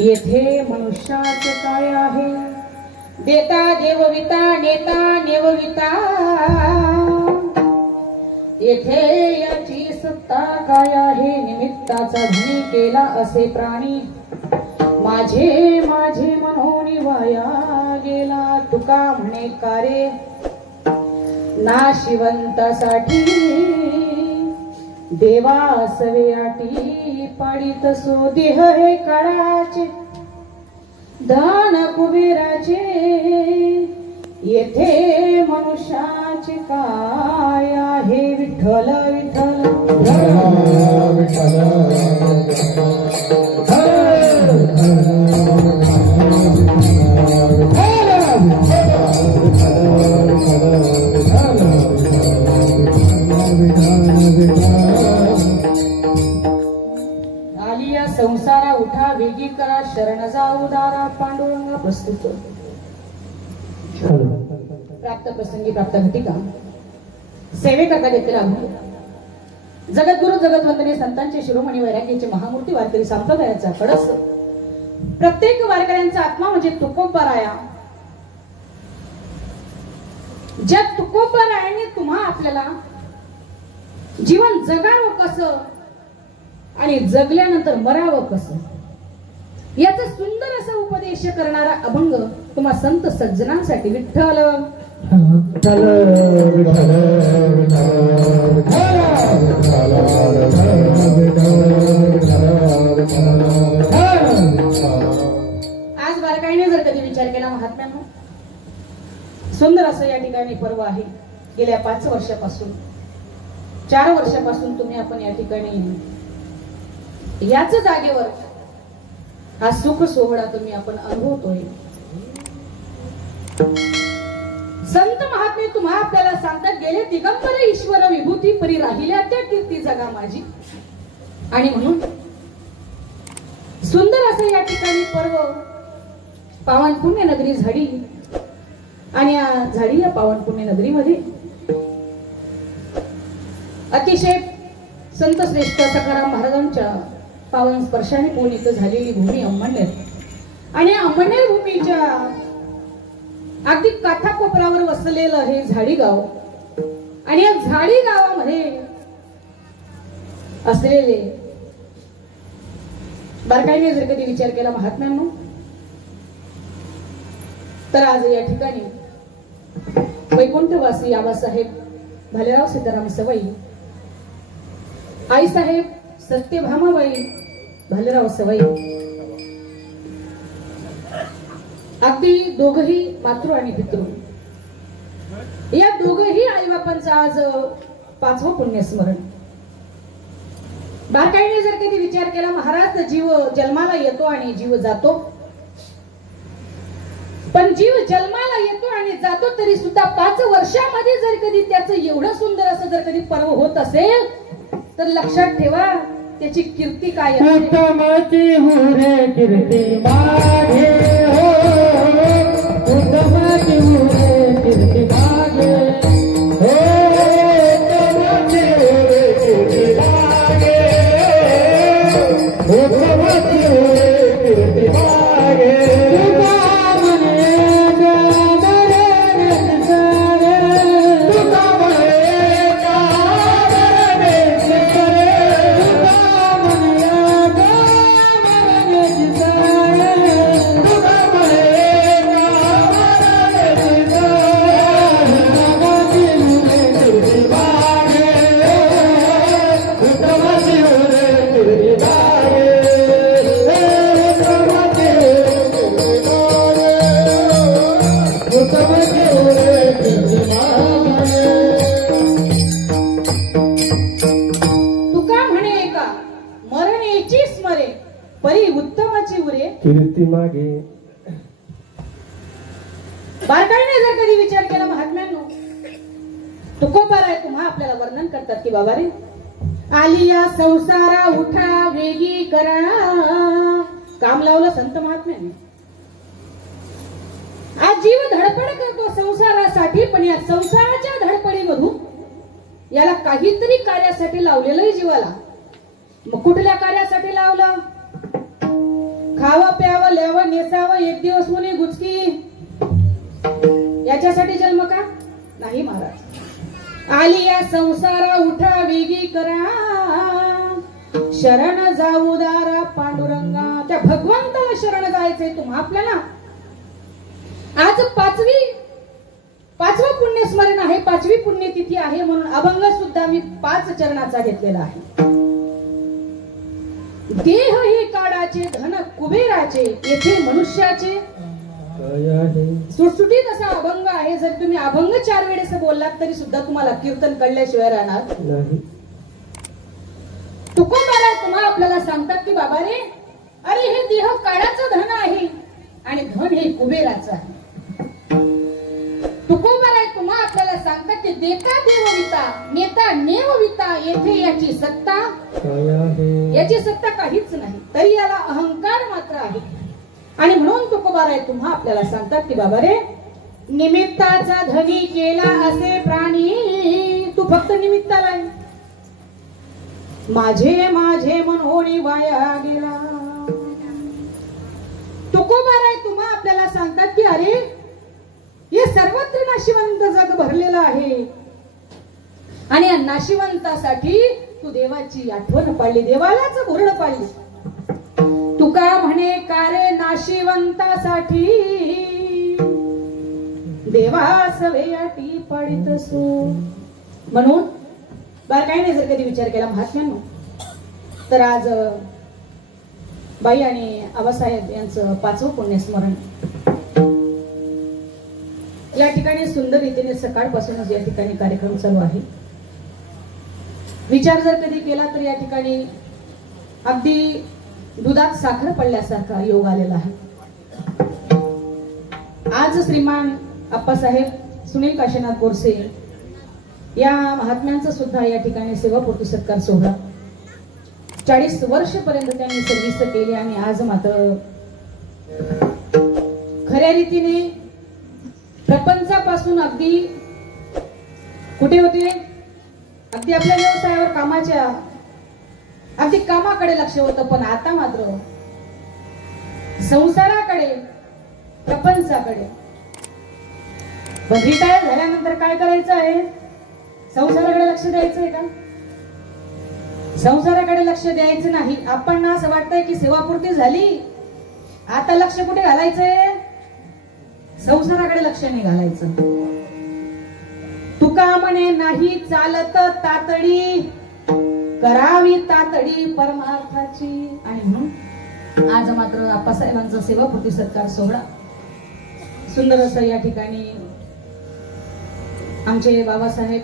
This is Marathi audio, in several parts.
येथे मनुष्याचे काय आहे, देता देवविता नेता नेवविता, येथे याची सत्ता काय आहे, निमित्ताचा धनी केला असे प्राणी, माझे माझे मनोनी वाया गेला, तुका म्हणे कारे नाशिवंतासाठी, देवा सवे आटी पाडित सो, देह हे काळाचे दान कुबेराचे, येथे मनुष्याचे काय आहे, विठ्ठल विठ्ठल आलिया संसारा उठा वेगी करा, शरण जाऊ दारा पांडुरंगा प्रस्तुत. प्राप्त प्रसंगी प्राप्त घटिका सेवेकरता घेतलेला जगद्गुरु जगतवंदने संतांचे शिरोमणी वैराग्याचे महामूर्ती वारकरी संप्रदायाचा कडस. प्रत्येक वारकऱ्यांचा आत्मा म्हणजे तुकोबाराया. ज्या तुकोबारायाने तुम्हा आपल्याला जीवन जगावं कसं आणि जगल्यानंतर मरावं कसं याचा सुंदर असा उपदेश करणारा अभंग तुम्हा संत सज्जनांसाठी. विठ्ठल विठ्ठल विठ्ठल आज बारकाईने जर कधी विचार केला महात्म्यांनो, सुंदर असं या ठिकाणी पर्व आहे. गेल्या 5 वर्षापासून 4 वर्षापासून तुम्ही आपण या ठिकाणी याच जागेवर हा सुख सोहळा तुम्ही आपण अनुभवतोय. संत महात्मे तुम्हा आपल्याला सांगतात, गेले दिगंबर ईश्वर विभूती परी राहिल्या त्या कीर्ती जगा माझी. आणि म्हणून सुंदर असं या ठिकाणी पर्व पावन पुण्य नगरी झाडी. आणि या झाडी या पावन पुण्य नगरीमध्ये अतिशय संत श्रेष्ठ सखाराम महाराजांच्या पावन स्पर्शाने पुनित झालेली भूमी अंमळनेर. आणि अंमळनेर भूमीच्या अगदी काठाकोपरावर वसलेलं हे झाडी गाव. आणि या झाडी गावामध्ये असलेले बारकाईने जर कधी विचार केला महात्म्यांनो, तर आज या ठिकाणी वैकुंठवासी आबासाहेब भालेराव सीताराम सवई, आईसाहेब सत्यभामाबाई भालेराव सवई, अगदी दोघही मातृ आणि पितृ, या दोघही आईबापांचा आज 5वं पुण्यस्मरण. बारकाईने जर कधी विचार केला, महाराज जीव जन्माला येतो आणि जीव जातो, पण जीव जन्माला येतो आणि जातो तरी सुद्धा 5 वर्षामध्ये जर कधी त्याचं एवढं सुंदर असं जर कधी पर्व होत असेल तर लक्षात ठेवा त्याची कीर्ती काय आहे. उत्तमाची हुरे कीर्ती मागे हो, उत्तमाची हुरे कीर्ती मागे हो, उत्तमाची हुरे कीर्ती मागे, उत्तमाची हुरे कीर्ती मागे. कीर्ती मागे. बारकाईने जर कधी विचार केला महात्म्यांनो, तुकोबाराय तुम्हा आपल्याला वर्णन करतात की बाबा रे, आली या संसारा उठा वेगी करा. काम लावलं संत महात्म्याने. आज जीव धडपड करतो संसारासाठी, पण या संसाराच्या धडपडीमधून याला काहीतरी कार्यासाठी लावलेलं आहे जीवाला. मग कुठल्या कार्यासाठी लावलं? खावं प्यावं ल्यावं नेसावं एक दिवस मुनी गुचकी याच्यासाठी जन्म का नाही महाराज. आली या संसारा उठा वेगी करा शरण जाऊ दारा पांडुरंगा. त्या भगवंताला शरण जायचंय तुम्हा आपल्याला. आज पाचवं पुण्यस्मरण आहे, 5वी पुण्यतिथी आहे म्हणून अभंग सुद्धा मी 5 चरणाचा घेतलेला आहे. देह हे काळाचे धन कुबेराचे येथे मनुष्याचे काय आहे सुटसुटीत असा अभंग आहे. जर तुम्ही अभंग 4 वेळेस बोललात तरी सुद्धा तुम्हाला कीर्तन कळल्याशिवाय राहणार नाही. तुकोबारा तुम्हा आपल्याला सांगतात की बाबा रे अरे हे देह काळाचं धन आहे आणि धन हे कुबेराचं आहे. तुकोबारा तुम्हा आपल्याला सांगतात की देता देवविता नेता नेवविता येथे याची सत्ता काय आहे याची सत्ता काहीच नाही तरी याला अहंकार मात्र आहे. आणि म्हणून तुकोबारा तुम्हा आपल्याला सांगतात की बाबा रे निमित्ताचा धनी केला असे प्राणी तू फक्त निमित्ताला आहे. माझे माझे मनोनी वाया गेला. तुकोबारा तुम्हा आपल्याला सांगतात की अरे हे सर्वत्र नाशिवंत जग भरलेलं आहे आणि या नाशिवंतासाठी तू देवाची आठवण पाळली, देवालाच भुरळ पाळली. तुका म्हणे का रे नाशिवंतासाठी देवास वेयाटी पाडित सो. म्हणून बार काही नाही जर कधी विचार केला महात्म्यांनो तर आज बाई आणि आबासाहेब यांचं 5वं पुण्यस्मरण या ठिकाणी सुंदर रीतीने सकाळपासूनच या ठिकाणी कार्यक्रम चालू आहे. विचार जर कधी केला तर या ठिकाणी अगदी दुधात साखर पडल्यासारखा योग आलेला आहे. आज श्रीमान आप्पासाहेब सुनील काशीनाथ बोरसे या महात्म्यांचा सुद्धा या ठिकाणी सेवापूर्ती सत्कार सोहळा 40 वर्षपर्यंत त्यांनी सर्व्हिस केली आणि आज मात्र खऱ्या रीतीने प्रपंचापासून अगदी कुठे होते अगदी आपल्या व्यवसायावर कामाच्या अगदी कामाकडे लक्ष होतं पण आता मात्र संसाराकडे प्रपंचाकडे. पण रिटायर झाल्यानंतर काय करायचं आहे संसाराकडे लक्ष द्यायचं आहे का संसाराकडे लक्ष द्यायचं नाही. आपण असं वाटतंय की सेवापूर्ती झाली आता लक्ष कुठे घालायचंय संसाराकडे लक्ष नाही घालायचं. तुका म्हणे नाही चालत तातडी करावी तातडी परमार्थाची. आणि म्हणून आज मात्र आप्पासाहेबांचा सेवापूर्ती सत्कार सोहळा सुंदर असं या ठिकाणी आमचे बाबासाहेब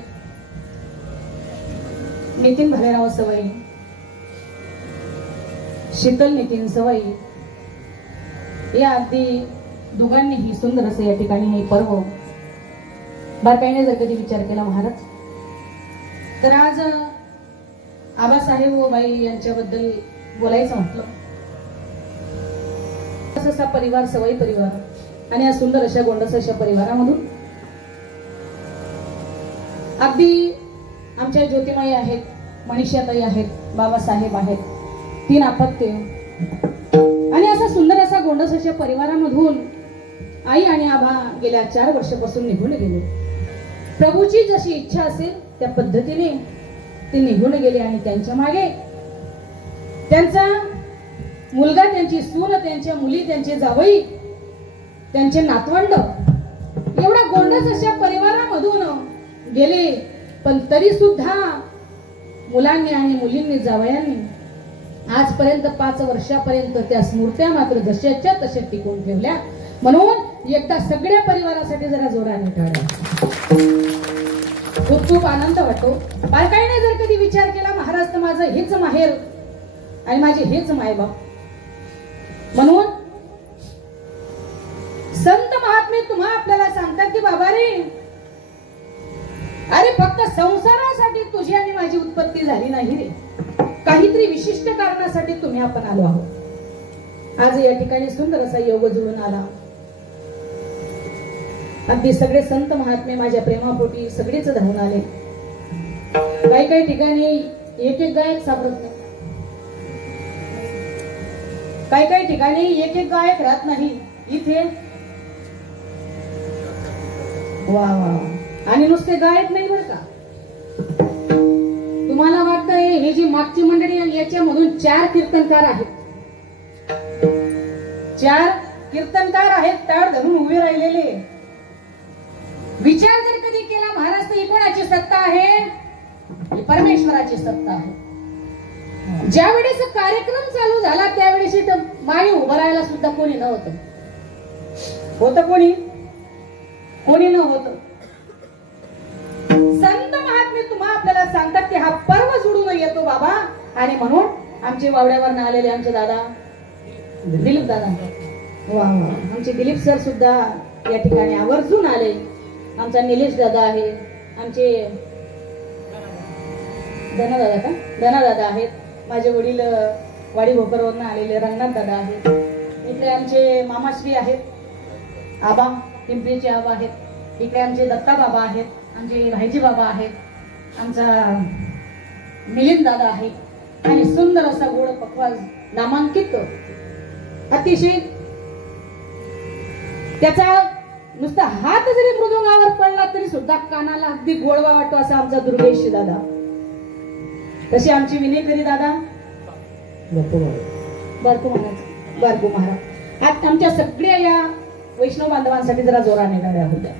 नितीन भालेराव सवई शीतल नितीन सवई या अगदी दोघांनीही सुंदर असं या ठिकाणी हे पर्व बारकाईने जर कधी विचार केला महाराज तर आज आबासाहेब व बाई यांच्याबद्दल बोलायचं म्हटलं असा परिवार सवई परिवार आणि या सुंदर अशा गोंडस अशा परिवारामधून अगदी आमच्या ज्योतिमाई आहेत, मनीषाताई आहेत, बाबासाहेब आहेत, 3 अपत्य आणि असा सुंदर असा गोंडस अशा परिवारामधून आई आणि आबा गेल्या 4 वर्षापासून निघून गेले. प्रभूची जशी इच्छा असेल त्या पद्धतीने ते निघून गेले आणि त्यांच्या मागे त्यांचा मुलगा, त्यांची सून, त्यांच्या मुली, त्यांचे जावई, त्यांचे नातवंड एवढा गोंडस अशा परिवारामधून गेले. पण तरी सुद्धा मुलांनी आणि मुलींनी जावयांनी आजपर्यंत 5 वर्षापर्यंत त्या स्मृत्या मात्र जशाच्या तशा टिकवून ठेवल्या. म्हणून एकदा सगळ्या परिवारासाठी जरा जोराने टाळ्या. खूप खूप आनंद वाटतो. बारकाईने जर कधी विचार केला महाराज तर माझं हेच माहेर आणि माझे हेच मायबाप. म्हणून संत महात्मे तुम्हा आपल्याला सांगतात की बाबा रे अरे फक्त संसारासाठी तुझी आणि माझी उत्पत्ती झाली नाही रे, काहीतरी विशिष्ट कारणासाठी तुम्ही आपण आलो आहोत. आज या ठिकाणी सुंदर असा योग जुळून आला. अगदी सगळे संत महात्मे माझ्या प्रेमापोटी सगळेच धावून आले. काही काही ठिकाणी एक एक गायक सापडत नाही. काही काही ठिकाणी एक एक गायक राहत नाही, इथे वा वा, आणि नुसते गायक नाही बरं का. तुम्हाला वाटतंय हे जी मागची मंडळी आहे याच्यामधून 4 कीर्तनकार आहेत, 4 कीर्तनकार आहेत टाळ धरून उभे राहिलेले. विचार जर कधी केला महाराज तर ही कोणाची सत्ता आहे? ही परमेश्वराची सत्ता आहे. ज्या वेळेस कार्यक्रम चालू झाला त्यावेळेस इथं माळी उभं राहायला सुद्धा कोणी नव्हतं. होतं कोणी? कोणी नव्हतं. संत महात्मे तुम्हा आपल्याला सांगतात की हा पर्व सोडून येतो बाबा, आणि म्हणून आमचे वावड्यावर आलेले आमचे दादा दिलीप दादा, वा वा, आमचे दिलीप सर सुद्धा या ठिकाणी आवर्जून आले. आमचा निलेश दादा आहे, आमचे धना दादा का, धना दादा आहेत. माझे वडील वाडी भोकरवरून आलेले रंगनाथ दादा आहेत. इकडे आमचे मामाश्री आहेत, आबा पिंपरीचे आबा आहेत. इकडे आमचे दत्ता बाबा आहेत, आमचे भाईजी बाबा आहेत, आमचा मिलिंद दादा आहे. आणि सुंदर असा गोड पक्वाज नामांकित, अतिशय त्याचा नुसता हात जरी मृदुंगावर पडला तरी सुद्धा कानाला अगदी गोडवा वाटतो असा आमचा दुर्गेश दादा. तशी आमची विनेकरी दादा बारकू महाराज. आज आमच्या सगळ्या या वैष्णव बांधवांसाठी जरा जोराने गाड्या होत्या.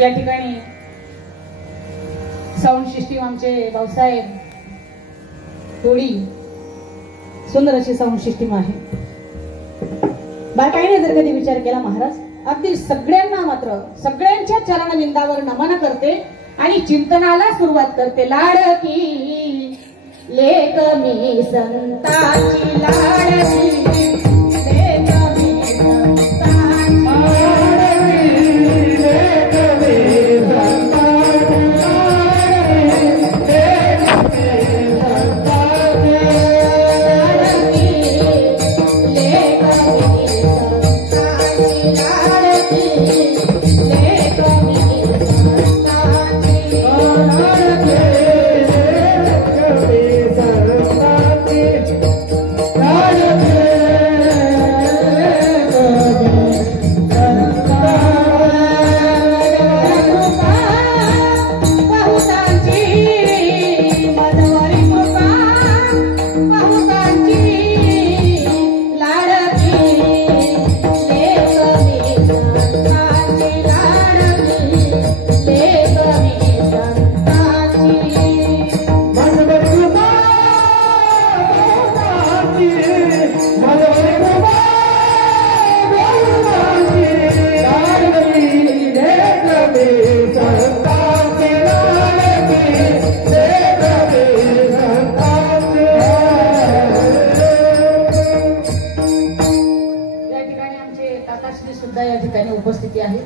या ठिकाणी साऊंड सिस्टीम आमचे भाऊसाहेब थोडी सुंदर अशी साऊंड सिस्टीम आहे. बारकाईने जर कधी विचार केला महाराज, अगदी सगळ्यांना मात्र सगळ्यांच्या चरणविंदावर नमन करते आणि चिंतनाला सुरुवात करते. लाडकी लेक मी संताची, लाडकी लेक मी संताची, उपस्थिती आहे.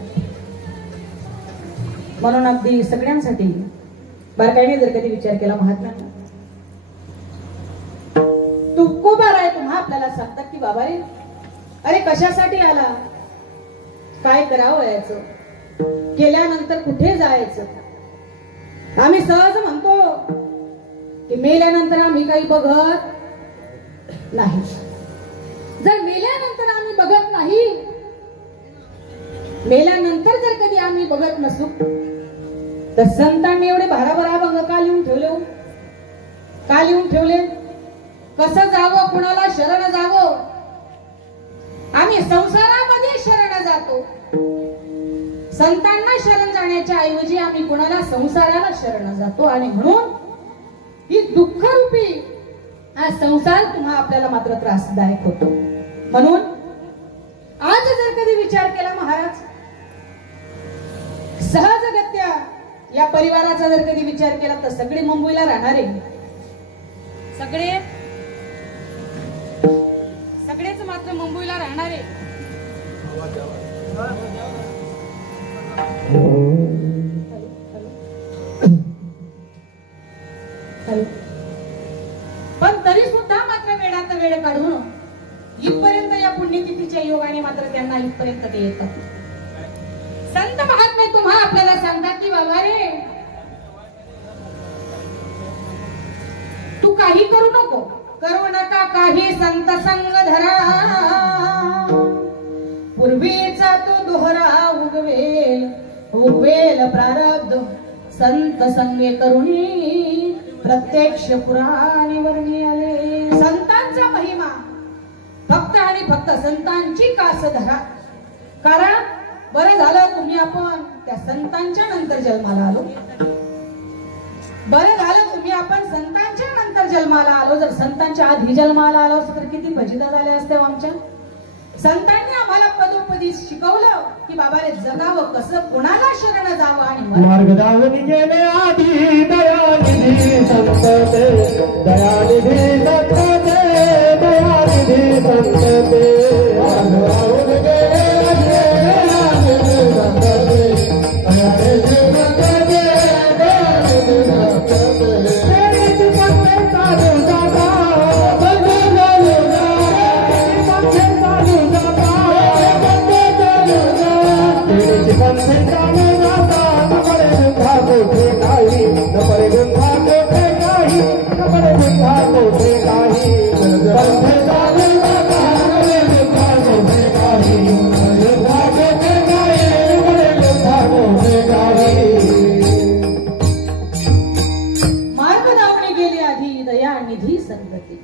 म्हणून अगदी सगळ्यांसाठी बारकाईने जर कधी विचार केला महात्म्यांना, तुकोबा राय तुम्हा आपल्याला सांगतात की बाबा रे, अरे कशासाठी आला, काय करावं याचं, केल्यानंतर कुठे जायचं. आम्ही सहज म्हणतो की मेल्यानंतर आम्ही काही बघत नाही. जर मेल्यानंतर आम्ही बघत नाही, मेल्यानंतर जर कधी आम्ही बघत नसू तर संतांनी एवढे भाराभर अभंग का लिहून ठेवले, का लिहून ठेवले, कसं जावं, कुणाला शरण जावं. आम्ही संसारामध्ये शरण जातो. संतांना शरण जाण्याच्या ऐवजी आम्ही कुणाला संसाराला शरण जातो. आणि म्हणून ही दुःखरूपी हा संसार तुम्हा आपल्याला मात्र त्रासदायक होतो. म्हणून आज जर कधी विचार केला महाराज, सहजगत्या या परिवाराचा जर कधी विचार केला तर सगळे मुंबईला राहणारे, सगळेच मात्र मुंबईला राहणारे. पण तरी सुद्धा मात्र वेळात वेळ काढून इथपर्यंत या पुण्यतिथीच्या योगाने मात्र त्यांना इथपर्यंत ते येतात. संत महात्मे तुम्हा आपल्याला सांगतात की बाबा रे, तू काही करू नको, करू नका काही संत संग धरा, पूर्वीचा तो दोहरा उगवेल प्रारब्ध संत संगे करुणी, प्रत्यक्ष पुराणे वर्णी आले. संतांचा महिमा फक्त आणि फक्त संतांची कास धरा. कारण बरं झालं तुम्ही आपण त्या संतांच्या नंतर जन्माला आलो. बरं झालं तुम्ही आपण संतांच्या नंतर जन्माला आलो. जर संतांच्या आधी जन्माला आलो तर किती फजिता झाल्या असत्या आमच्या. संतांनी आम्हाला पदोपदी शिकवलं की बाबाने जगावं कसं, कोणाला शरण जावं आणि मार्ग दावून गेले आधी दयानिधी संत ते, दयानिधी संत ते, दयानिधी संत ते. मार्ग दावून गेले आधी संत ते, दयानिधी संत ते, दयानिधी संत ते. तेरीच पंथे चालू जाता, पंथे चालू जाता, पंथे चालू जाता, पंथे चालू जाता. तेरीच पंथे चालू जाता, नपरे गुंठा कोठे काही, नपरे गुंठा कोठे काही, नपरे गुंठा कोठे काही. पंथे चालू जाता, नपरे गुंठा कोठे काही, नपरे गुंठा कोठे काही, नपरे गुंठा कोठे काही. मार्ग दावणे गेले आधी दयानिधी संगती.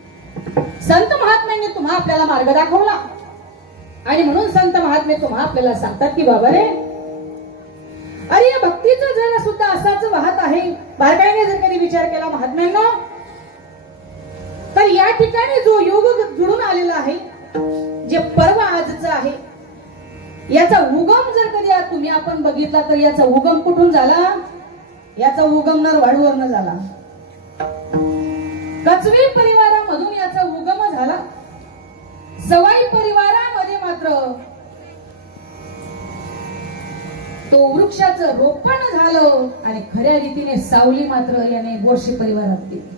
संत महात्म्यांनी तुम्हा आपल्याला मार्ग दाखवला आणि म्हणून संत महात्मे तुम्हा आपल्याला सांगतात की बाबा रे, अरे या भक्तीचा झरा सुद्धा असाच वाहत आहे. बारकाईने जर कधी विचार केला महात्म्यांनो, तर या ठिकाणी जो योग जुळून आलेला आहे, जे पर्व आजचं आहे, याचा उगम जर कधी तुम्ही आपण बघितला तर याचा उगम कुठून झाला? याचा उगम नरवाडूवरनं झाला. कचवी परिवारामधून याचा उगम झाला. सवाई परिवारामध्ये मात्र तो वृक्षाचं रोपण झालं आणि खऱ्या रीतीने सावली मात्र याने गोरशी परिवारात दिली.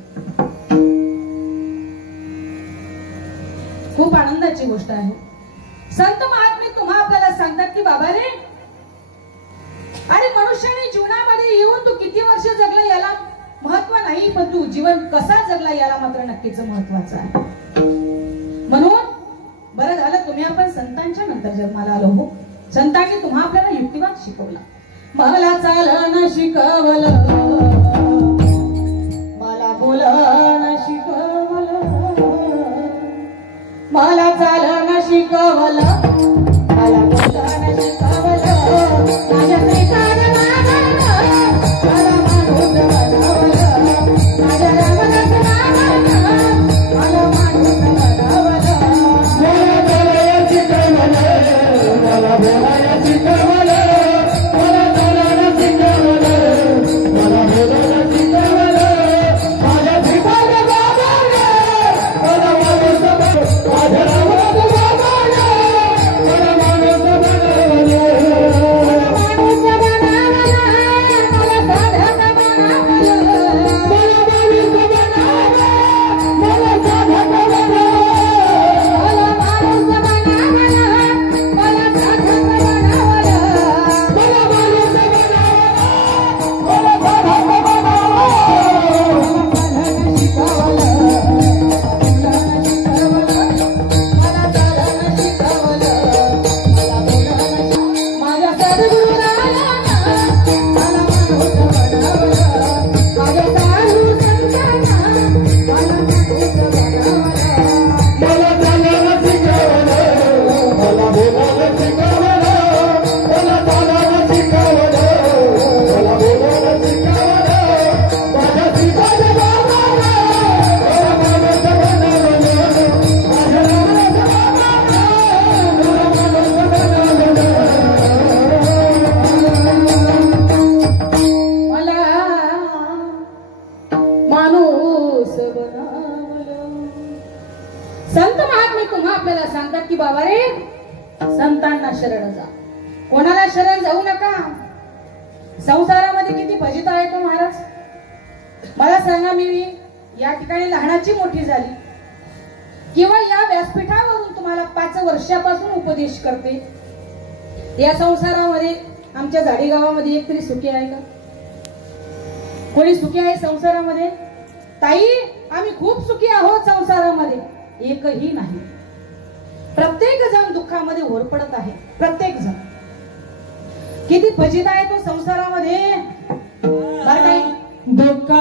खूप आनंदाची गोष्ट आहे. संत महात्मे तुम्हा आपल्याला सांगतात की बाबा रे, अरे मनुष्याने जीवनामध्ये येऊन तू किती वर्ष जगला याला महत्व नाही, पण तू जीवन कसा जगला याला मात्र नक्कीच महत्वाचं आहे. म्हणून बरं झालं तुम्ही आपण संतांच्या नंतर जन्माला आलो हो. संतांनी तुम्हा आपल्याला युक्तिवाद शिकवला. मला चालणं शिकवलं, मला बोलणं शिकवलं, मला चालणं शिकवलं, मला बोलणं शिकवलं. माझ्या श्रीकांत नावानं मला माणूस बनवलं, माझ्या रामदास नावानं मला माणूस बनवलं. मला बोलायला शिकवलं, मला बोलायला शिकवलं, मला बोलायला शिकवलं. माझ्या श्रीपाद बाबाने मला माणूस बनवलं, माझ्या रामदास बाबाने मला माणूस बनवलं. माणूस बनवलं, मला साधक बनवलं, मला माणूस बनवलं, मला साधक बनवलं. मला माणूस बनवलं, मला साधक बनवलं. मला माणूस बनवलं, मला साधक माझ्या सद्गुरुरायानं मला माणूस बनवलं, माझ्या साधू संतांना मला माणूस बनवलं. मला चालायला शिकवलं, मला बोलायला शिकवलं, मला चालायला शिकवलं, मला बोलायला शिकवलं. माझ्या श्रीपाद बाबाने मला माणूस बनवलं, माझ्या रामदास बाबाने मला माणूस बनवलं. मला माणूस बनवलं. संत महात्मे तुम्हा आपल्याला सांगतात की बाबा रे, संतांना शरण जा. कोणाला शरण जाऊ नका. संसारामध्ये किती फजिता आहे तो महाराज. मला सांगा, मी या ठिकाणी लहानाची मोठी झाली किंवा या व्यासपीठावरून तुम्हाला 5 वर्षापासून उपदेश करते. या संसारामध्ये आमच्या झाडी गावामध्ये एक तरी सुखी आहे का? कोणी सुखी आहे संसारामध्ये? ताई आम्ही खूप सुखी आहोत संसारामध्ये, एकही नाही. प्रत्येक जण दुःखामध्ये होरपडत आहे. प्रत्येक जण किती फजित आहे तो संसारामध्ये. बरं काही दुःख